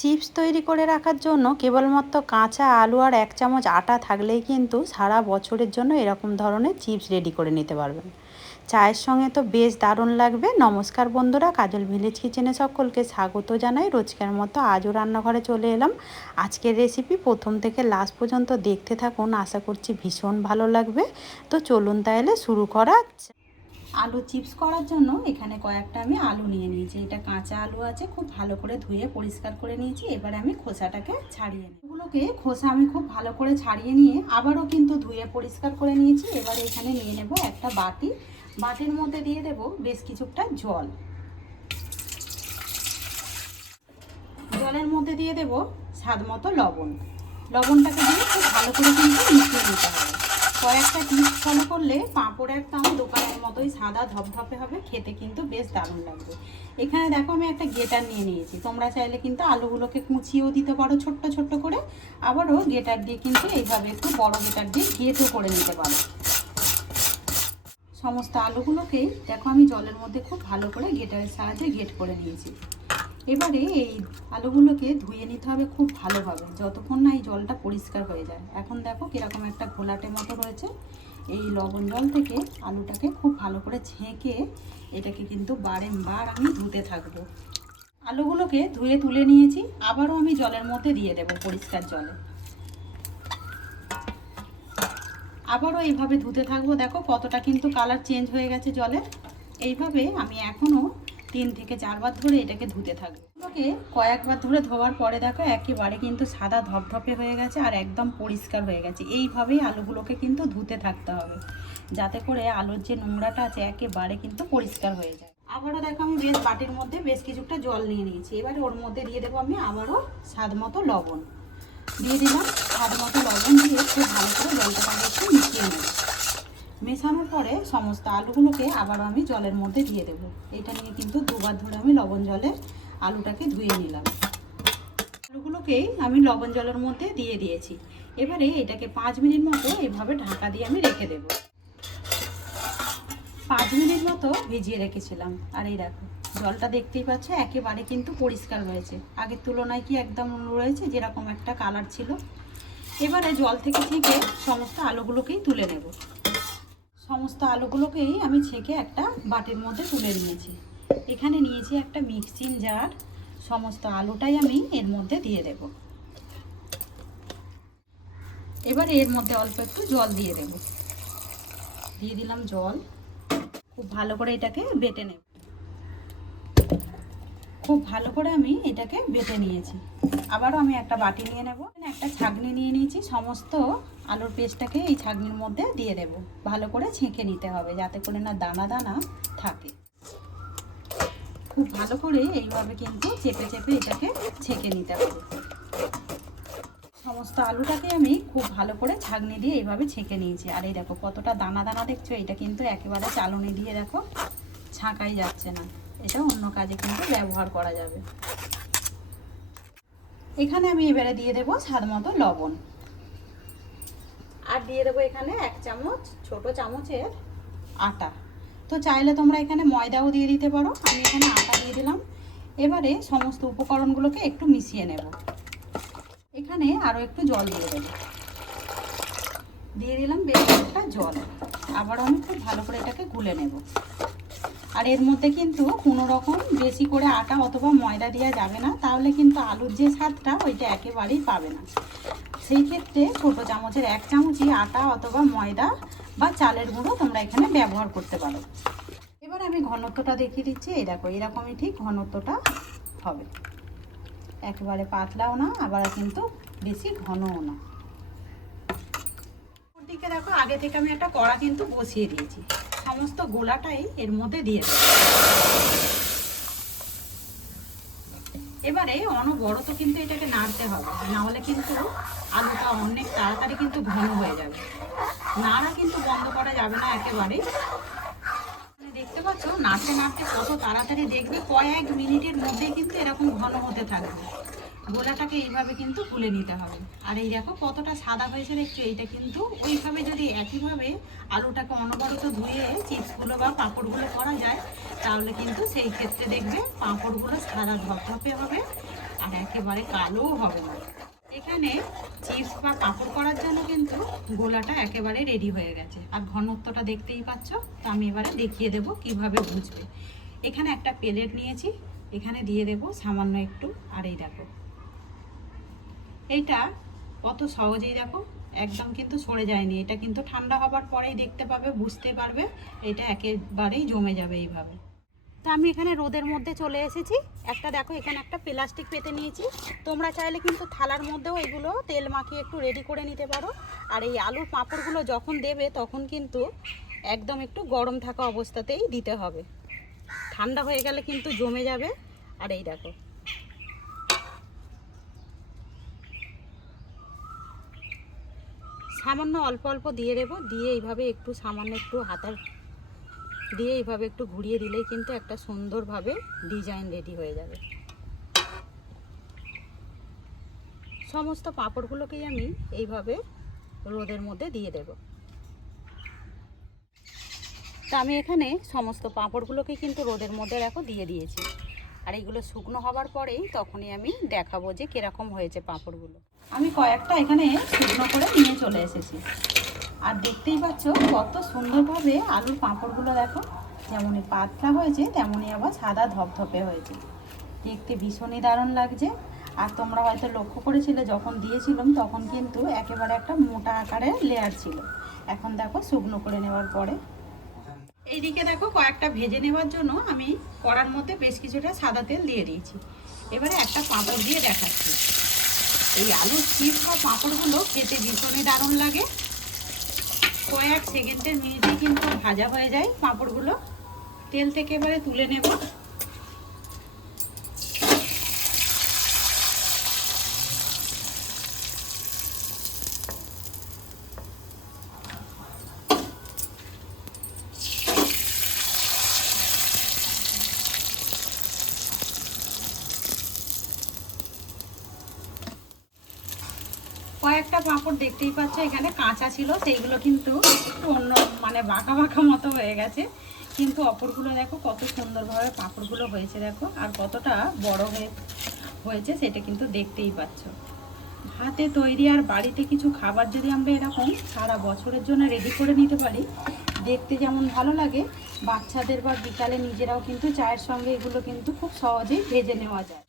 Chips তৈরি করে রাখার জন্য কেবলমাত্র কাঁচা আলু আর 1 চামচ আটা থাকলেই কিন্তু সারা বছরের জন্য এরকম ধরনের চিপস রেডি করে নিতে পারবেন। চায়ের সঙ্গে তো বেশ দারুণ লাগবে। নমস্কার বন্ধুরা, কাজল ভিলেজ কিচেনে সকলকে স্বাগত জানাই। রোজকার মতো আজও রান্নাঘরে চলে এলাম। আজকের রেসিপি প্রথম থেকে লাস্ট পর্যন্ত দেখতে থাকুন, আশা করছি ভীষণ ভালো লাগবে। তো চলুন তাহলে শুরু করা। আলু চিপস করার জন্য এখানে কয়েকটা আমি আলু নিয়ে নিয়েছি। এটা কাঁচা আলু আছে, খুব ভালো করে ধুয়ে পরিষ্কার করে নিয়েছি। এবারে আমি খোসাটাকে ছাড়িয়ে নিই। এগুলোকে খোসা আমি খুব ভালো করে ছাড়িয়ে নিয়ে আবারও কিন্তু ধুয়ে পরিষ্কার করে নিয়েছি। এবারে এখানে নিয়ে নেব একটা বাটি। বাটির মধ্যে দিয়ে দেব বেশ কিছুটা জল। জলের মধ্যে দিয়ে দেব স্বাদ মতো লবণ। লবণটাকে দিয়ে খুব ভালো করে কিন্তু মিশিয়ে নিতে হবে। কয়েকটা টিপস ফলো করলে পাঁপড় একদম দোকানের মতোই সাদা ধপধপে হবে, খেতে কিন্তু বেশ দারুণ লাগবে। এখানে দেখো আমি একটা গ্রেটার নিয়ে নিয়েছি। তোমরা চাইলে কিন্তু আলুগুলোকে কুচিয়েও দিতে পারো ছোট্ট ছোট্ট করে, আবারও গ্রেটার দিয়ে কিন্তু এইভাবে একটু বড় গ্রেটার দিয়ে গ্রেটও করে নিতে পারো। সমস্ত আলুগুলোকেই দেখো আমি জলের মধ্যে খুব ভালো করে গ্রেটারের সাহায্যে গ্রেট করে নিয়েছি। এবারে এই আলুগুলোকে ধুয়ে নিতে হবে খুব ভালোভাবে, যতক্ষণ না এই জলটা পরিষ্কার হয়ে যায়। এখন দেখো কীরকম একটা ঘোলাটে মতো রয়েছে। এই লবণ জল থেকে আলুটাকে খুব ভালো করে ছেঁকে এটাকে কিন্তু বারংবার আমি ধুতে থাকবো। আলুগুলোকে ধুয়ে তুলে নিয়েছি, আবারও আমি জলের মধ্যে দিয়ে দেবো পরিষ্কার জলে। আবারও এইভাবে ধুতে থাকবো। দেখো কতটা কিন্তু কালার চেঞ্জ হয়ে গেছে জলের। এইভাবে আমি এখনও 3 থেকে 4 বার ধরে এটাকে ধুতে থাকবো। ওকে কয়েকবার ধরে ধোয়ার পরে দেখো একেবারে কিন্তু সাদা ধপধপে হয়ে গেছে আর একদম পরিষ্কার হয়ে গেছে। এইভাবেই আলুগুলোকে কিন্তু ধুতে থাকতে হবে, যাতে করে আলুর যে নোংরাটা আছে একেবারে কিন্তু পরিষ্কার হয়ে যায়। আবারও দেখো আমি বেশ বাটির মধ্যে বেশ কিছুটা জল নিয়ে নিয়েছি। এবারে ওর মধ্যে দিয়ে দেবো আমি আবারও স্বাদ মতো লবণ। দিয়ে দিলাম স্বাদ মতো লবণ দিয়ে খুব ভালো করে জলটাকে একটু মিশিয়ে নেব। মেশানোর পরে সমস্ত আলুগুলোকে আবার আমি জলের মধ্যে দিয়ে দেবো। এটা নিয়ে কিন্তু 2 বার ধরে আমি লবণ জলে আলুটাকে ধুয়ে নিলাম। আলুগুলোকেই আমি লবণ জলের মধ্যে দিয়ে দিয়েছি। এবারে এটাকে 5 মিনিট মতো এভাবে ঢাকা দিয়ে আমি রেখে দেব। 5 মিনিট মতো ভিজিয়ে রেখেছিলাম। আর এই দেখো জলটা দেখতেই পাচ্ছ একেবারে কিন্তু পরিষ্কার হয়েছে, আগের তুলনায় কি একদম রয়েছে যেরকম একটা কালার ছিল। এবারে জল থেকে ছেঁকে সমস্ত আলুগুলোকেই তুলে নেব। সমস্ত আলুগুলোকেই আমি ছেঁকে একটা বাটির মধ্যে তুলে নিয়েছি। এখানে নিয়েছি একটা মিক্সিং জার। সমস্ত আলুটাই আমি এর মধ্যে দিয়ে দেব। এবারে এর মধ্যে অল্প একটু জল দিয়ে দেব। দিয়ে দিলাম জল। খুব ভালো করে এটাকে বেটে নেব। খুব ভালো করে আমি এটাকে বেটে নিয়েছি। আবারও আমি একটা বাটি নিয়ে নেব। একটা ছাঁকনি নিয়ে নিয়েছি। সমস্ত আলুর পেস্টটাকে এই ছাঁকনির মধ্যে দিয়ে দেব। ভালো করে ছেঁকে নিতে হবে, যাতে করে না দানা দানা থাকে। খুব ভালো করে এইভাবে কিন্তু চেপে চেপে এটাকে ছেঁকে নিতে হবে। সমস্ত আলুটাকে আমি খুব ভালো করে ছাঁকনি দিয়ে এইভাবে ছেঁকে নিয়েছি। আর এই দেখো কতটা দানা দানা দেখছো, এটা কিন্তু একেবারে চালনি দিয়ে দেখো ছাঁকাই যাচ্ছে না। এটা অন্য কাজে কিন্তু ব্যবহার করা যাবে। এখানে আমি এবারে দিয়ে দেবো স্বাদ মতো লবণ। আর দিয়ে দেবো এখানে 1 চামচ ছোট চামচের আটা। তো চাইলে তোমরা এখানে ময়দাও দিয়ে দিতে পারো, আমি এখানে আটা দিয়ে দিলাম। এবারে সমস্ত উপকরণগুলোকে একটু মিশিয়ে নেব। এখানে আরও একটু জল দিয়ে দেব। দিয়ে দিলাম বেশ একটা জল। আবারও আমি খুব ভালো করে এটাকে গুলে নেব। আর এর মধ্যে কিন্তু কোনো রকম বেশি করে আটা অথবা ময়দা দেওয়া যাবে না, তাহলে কিন্তু আলুর যে স্বাদটা ওইটা একেবারেই পাবে না। সেই ক্ষেত্রে ছোটো চামচের 1 চামচই আটা অথবা ময়দা বা চালের গুঁড়ো তোমরা এখানে ব্যবহার করতে পারো। এবার আমি ঘনত্বটা দেখিয়ে দিচ্ছি। এই দেখো এরকমই ঠিক ঘনত্বটা হবে, একেবারে পাতলাও না আবার কিন্তু বেশি ঘনও না। ওদিকে দেখো আগে থেকে আমি একটা কড়া কিন্তু বসিয়ে দিয়েছি। সমস্ত গোলাটাই এর মধ্যে দিয়ে দেবো। এবারে অনবরত কিন্তু এটাকে নাড়তে হবে, নাহলে কিন্তু আলুটা অনেক তাড়াতাড়ি কিন্তু ঘন হয়ে যাবে। নাড়া কিন্তু বন্ধ করা যাবে না একেবারে। দেখতে পাচ্ছ নাড়তে নাড়তে কত তাড়াতাড়ি দেখবে কয়েক মিনিটের মধ্যে কিন্তু এরকম ঘন হতে থাকবে। গোলাটাকে এইভাবে কিন্তু গুলে নিতে হবে। আর এই দেখো কতটা সাদা হয়েছে দেখছো, এইটা কিন্তু ওইভাবে যদি একইভাবে আলুটাকে অনবরত ধুয়ে চিপসগুলো বা পাঁপড়গুলো করা যায়, তাহলে কিন্তু সেই ক্ষেত্রে দেখবে পাঁপড়গুলো সাদা ধপধপে হবে আর একেবারে কালোও হবে না। এখানে চিপস বা পাঁপড় করার জন্য কিন্তু গোলাটা একেবারে রেডি হয়ে গেছে। আর ঘনত্বটা দেখতেই পাচ্ছ। তো আমি এবারে দেখিয়ে দেবো কিভাবে বুঝবে। এখানে একটা প্লেট নিয়েছি, এখানে দিয়ে দেবো সামান্য একটু। আর এই দেখো, এইটা কত সহজেই দেখো একদম কিন্তু সরে যায়নি। এটা কিন্তু ঠান্ডা হবার পরেই দেখতে পাবে, বুঝতে পারবে এটা একেবারেই জমে যাবে এইভাবে। তো আমি এখানে রোদের মধ্যে চলে এসেছি। একটা দেখো এখানে একটা প্লাস্টিক পেতে নিয়েছি। তোমরা চাইলে কিন্তু থালার মধ্যেও এগুলো তেল মাখিয়ে একটু রেডি করে নিতে পারো। আর এই আলুর পাঁপড়গুলো যখন দেবে তখন কিন্তু একদম একটু গরম থাকা অবস্থাতেই দিতে হবে, ঠান্ডা হয়ে গেলে কিন্তু জমে যাবে। আর এই দেখো, সামান্য অল্প অল্প দিয়ে দেবো, দিয়ে এইভাবে একটু সামান্য একটু হাতার দিয়ে এইভাবে একটু ঘুরিয়ে দিলেই কিন্তু একটা সুন্দরভাবে ডিজাইন রেডি হয়ে যাবে। সমস্ত পাঁপড়গুলোকেই আমি এইভাবে রোদের মধ্যে দিয়ে দেব। তা আমি এখানে সমস্ত পাঁপড়গুলোকে কিন্তু রোদের মধ্যে দেখো দিয়ে দিয়েছি। আর এইগুলো শুকনো হবার পরেই তখনই আমি দেখাবো যে কীরকম হয়েছে পাঁপড়গুলো। আমি কয়েকটা এখানে শুকনো করে নিয়ে চলে এসেছি। আর দেখতেই পাচ্ছ কত সুন্দরভাবে আলুর পাঁপড়গুলো দেখো, যেমনই পাতলা হয়েছে তেমনই আবার সাদা ধপধপে হয়েছে। দেখতে ভীষণই দারুণ লাগছে। আর তোমরা হয়তো লক্ষ্য করেছিলে যখন দিয়েছিলাম তখন কিন্তু একেবারে একটা মোটা আকারের লেয়ার ছিল। এখন দেখো শুকনো করে নেওয়ার পরে এইদিকে দেখো কয়েকটা ভেজে নেওয়ার জন্য আমি কড়ার মধ্যে বেশ কিছুটা সাদা তেল দিয়ে দিয়েছি। এবারে একটা পাঁপড় দিয়ে দেখাচ্ছি। এই আলুর চিপস বা পাঁপড়গুলো খেতে ভীষণই দারুণ লাগে। কয়েক সেকেন্ডের মিনিটেই কিন্তু ভাজা হয়ে যায় পাঁপড়গুলো। তেল থেকে এবারে তুলে নেব। কয়েকটা পাঁপড় দেখতেই পাচ্ছ এখানে কাঁচা ছিল, সেইগুলো কিন্তু একটু অন্য মানে বাঁকা বাঁকা মতো হয়ে গেছে। কিন্তু অপরগুলো দেখো কত সুন্দরভাবে পাঁপড়গুলো হয়েছে দেখো, আর কতটা বড় হয়েছে সেটা কিন্তু দেখতেই পাচ্ছ। হাতে তৈরি আর বাড়িতে কিছু খাবার যদি আমরা এরকম সারা বছরের জন্য রেডি করে নিতে পারি, দেখতে যেমন ভালো লাগে, বাচ্চাদের বা বিকালে নিজেরাও কিন্তু চায়ের সঙ্গে এগুলো কিন্তু খুব সহজেই ভেজে নেওয়া যায়।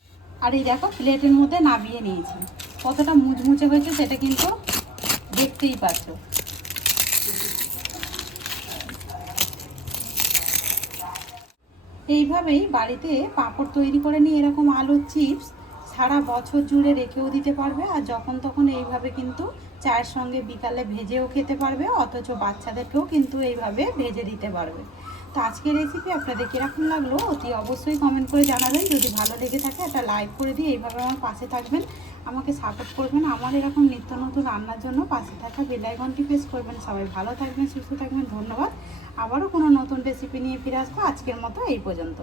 আর এই দেখো প্লেটের মধ্যে নামিয়ে নিয়েছি, কতটা মুচমুচে হয়েছে সেটা কিন্তু দেখতেই পাচ্ছ। এইভাবেই বাড়িতে পাঁপড় তৈরি করে নিয়ে এরকম আলুর চিপস সারা বছর জুড়ে রেখেও দিতে পারবে। আর যখন তখন এইভাবে কিন্তু চায়ের সঙ্গে বিকালে ভেজেও খেতে পারবে, অথচ বাচ্চাদেরকেও কিন্তু এইভাবে ভেজে দিতে পারবে। তো আজকের রেসিপি আপনাদের কীরকম লাগলো অতি অবশ্যই কমেন্ট করে জানাবেন। যদি ভালো লেগে থাকে একটা লাইক করে দিয়ে এইভাবে আমার পাশে থাকবেন, আমাকে সাপোর্ট করবেন। আমার এরকম নিত্য নতুন রান্নার জন্য পাশে থাকা বেল আইকনটি প্রেস করবেন। সবাই ভালো থাকবেন, সুস্থ থাকবেন। ধন্যবাদ। আবারও কোনো নতুন রেসিপি নিয়ে ফিরে আসবো। আজকের মতো এই পর্যন্ত।